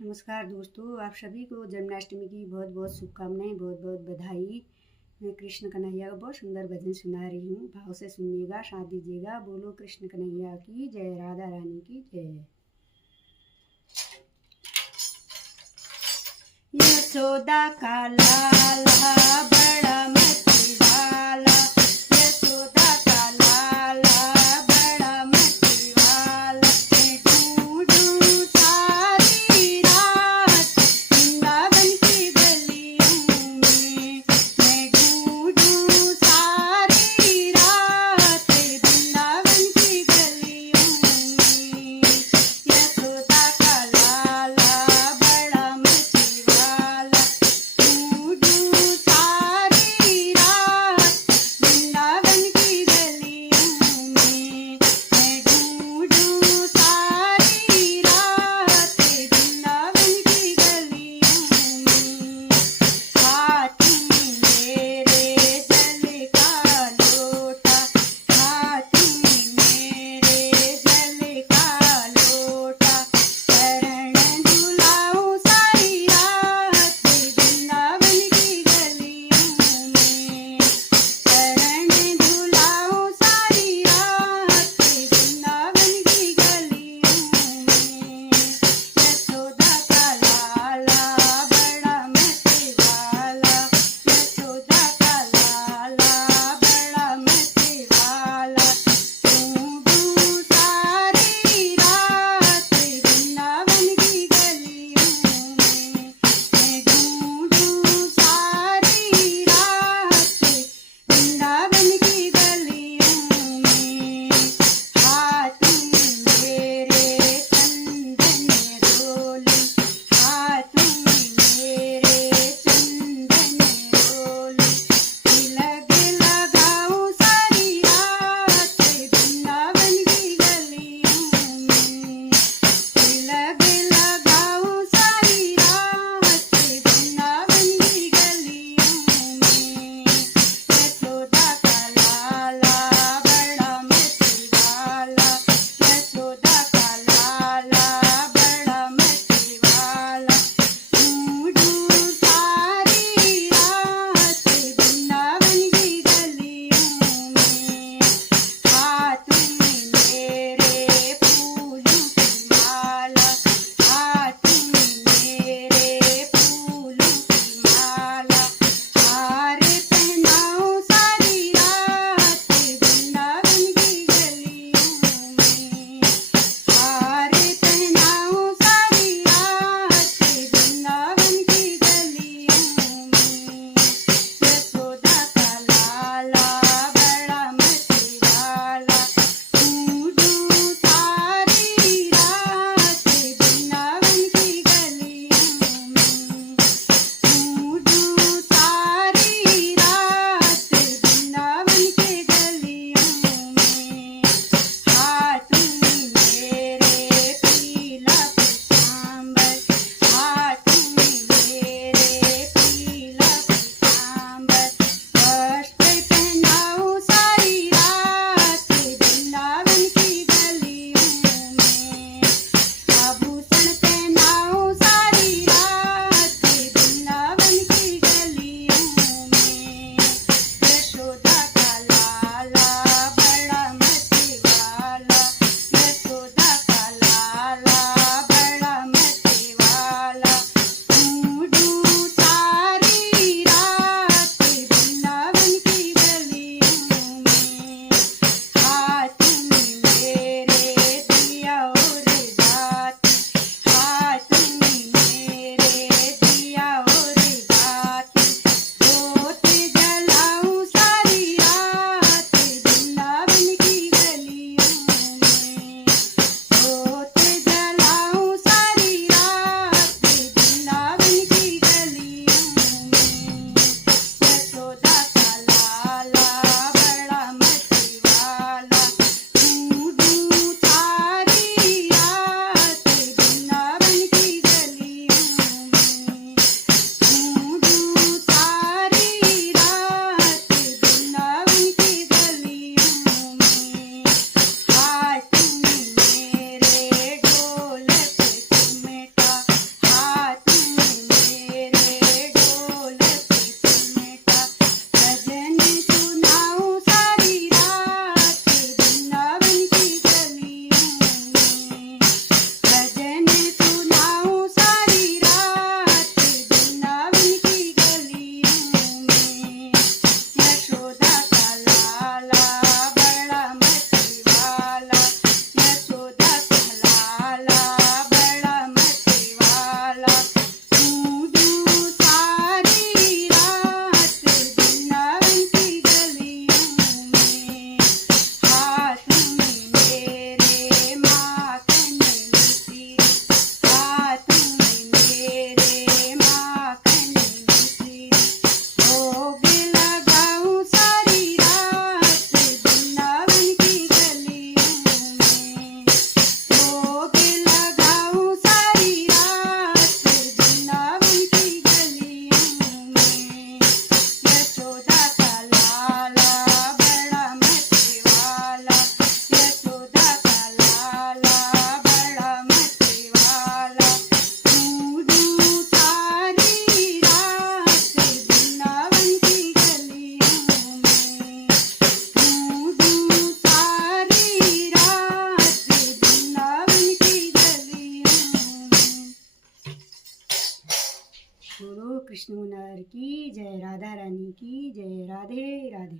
नमस्कार दोस्तों, आप सभी को जन्माष्टमी की बहुत बहुत शुभकामनाएं, बहुत बहुत बधाई। मैं कृष्ण कन्हैया का बहुत सुंदर भजन सुना रही हूँ। भाव से सुनिएगा, साथ दीजिएगा। बोलो कृष्ण कन्हैया की जय, राधा रानी की जय। यशोदा का लाला बड़ा मती वाला, यशोदा का लाला बड़ा मती वाला। मैं ढूंढूं सारी रात वृंदावन की गलियों में, मैं ढूंढूं सारी रात वृंदावन की गलियों में। यशोदा का लाला बड़ा मती वाला, ढूंढूं सारी कृष्ण मुरार की जय, राधा रानी की जय, राधे राधे।